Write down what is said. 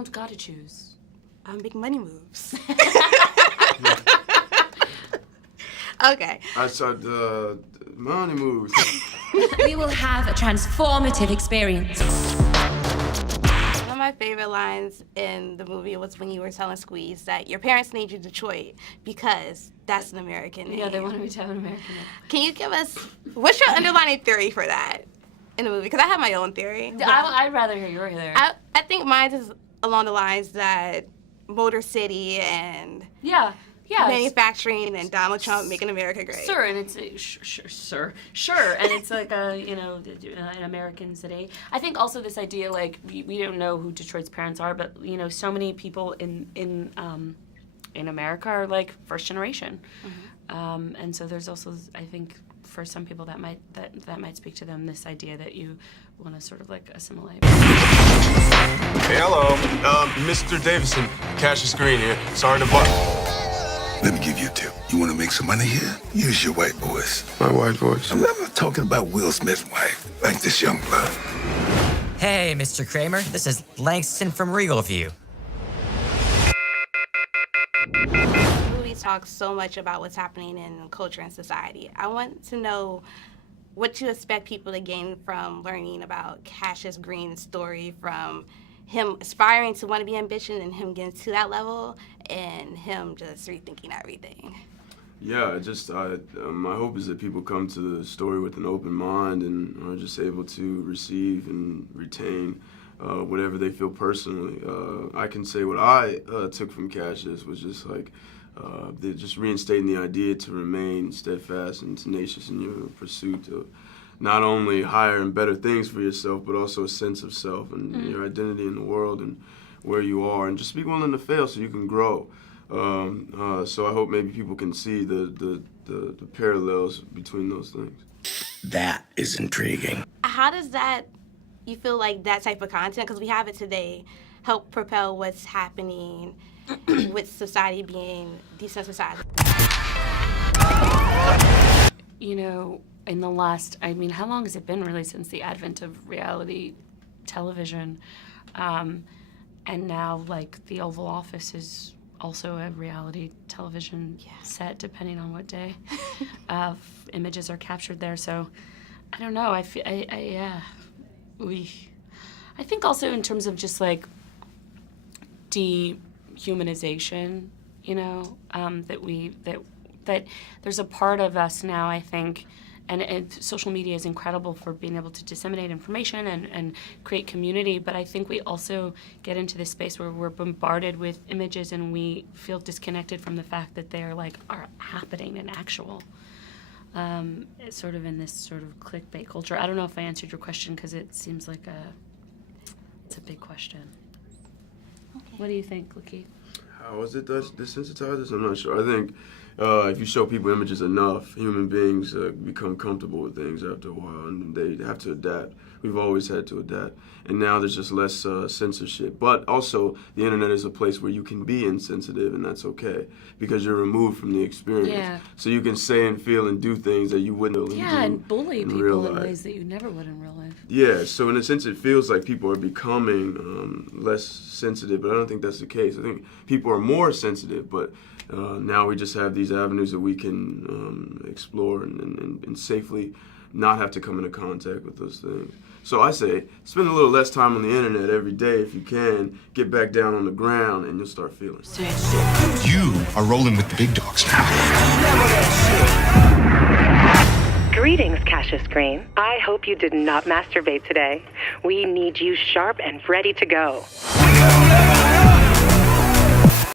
don't gotta choose. Big money moves. Okay. I said money moves. We will have a transformative experience. One of my favorite lines in the movie was when you were telling Squeeze that your parents named you Detroit because that's an American name. Yeah, they wanted me to have an American name. Can you give us, what's your underlying theory for that in the movie? Because I have my own theory. I'd rather hear your theory. I think mine is along the lines that Motor City and manufacturing and Donald Trump making America great. Sure, and it's sure, and it's like an American city. I think also this idea, like we don't know who Detroit's parents are, but so many people in America are like first generation, and so there's also, I think, for some people that might speak to them, this idea that you want to sort of like assimilate. Hey, hello, Mr. Davison, Cassius Green here. Sorry to butt. Let me give you a tip. You want to make some money here? Use your white voice. My white voice. I'm never talking about Will Smith's wife, like this young blood. Hey, Mr. Kramer. This is Langston from Regal View. The movie talks so much about what's happening in culture and society. I want to know what you expect people to gain from learning about Cassius Green's story, from him aspiring to want to be ambitious and him getting to that level, and him just rethinking everything. Yeah, my hope is that people come to the story with an open mind and are just able to receive and retain whatever they feel personally. I can say what I took from Cassius was just like just reinstating the idea to remain steadfast and tenacious in your pursuit of not only higher and better things for yourself, but also a sense of self and your identity in the world and where you are, and just be willing to fail so you can grow. So I hope maybe people can see the parallels between those things. That is intriguing. How does that, you feel like that type of content, because we have it today, help propel what's happening with society being desensitized? In the last, how long has it been really since the advent of reality television? And now, like, the Oval Office is also a reality television set, depending on what day images are captured there. So, I don't know. I think also in terms of just like dehumanization, that there's a part of us now, I think. And social media is incredible for being able to disseminate information and create community, but I think we also get into this space where we're bombarded with images and we feel disconnected from the fact that they're are happening and actual. It's sort of in this sort of clickbait culture. I don't know if I answered your question because it seems like it's a big question. Okay. What do you think, Lakeith? How is it desensitized us? I'm not sure. I think if you show people images enough, human beings become comfortable with things after a while, and they have to adapt. We've always had to adapt. And now there's just less censorship. But also, the internet is a place where you can be insensitive, and that's okay, because you're removed from the experience. Yeah. So you can say and feel and do things that you wouldn't really do and bully in people real in life. ways that you never would in real life. Yeah, so in a sense it feels like people are becoming less sensitive, but I don't think that's the case. I think people are more sensitive, but now we just have these avenues that we can explore and safely not have to come into contact with those things. So I say, spend a little less time on the internet every day if you can. Get back down on the ground and you'll start feeling it. You are rolling with the big dogs now. Greetings, Cassius Green. I hope you did not masturbate today. We need you sharp and ready to go.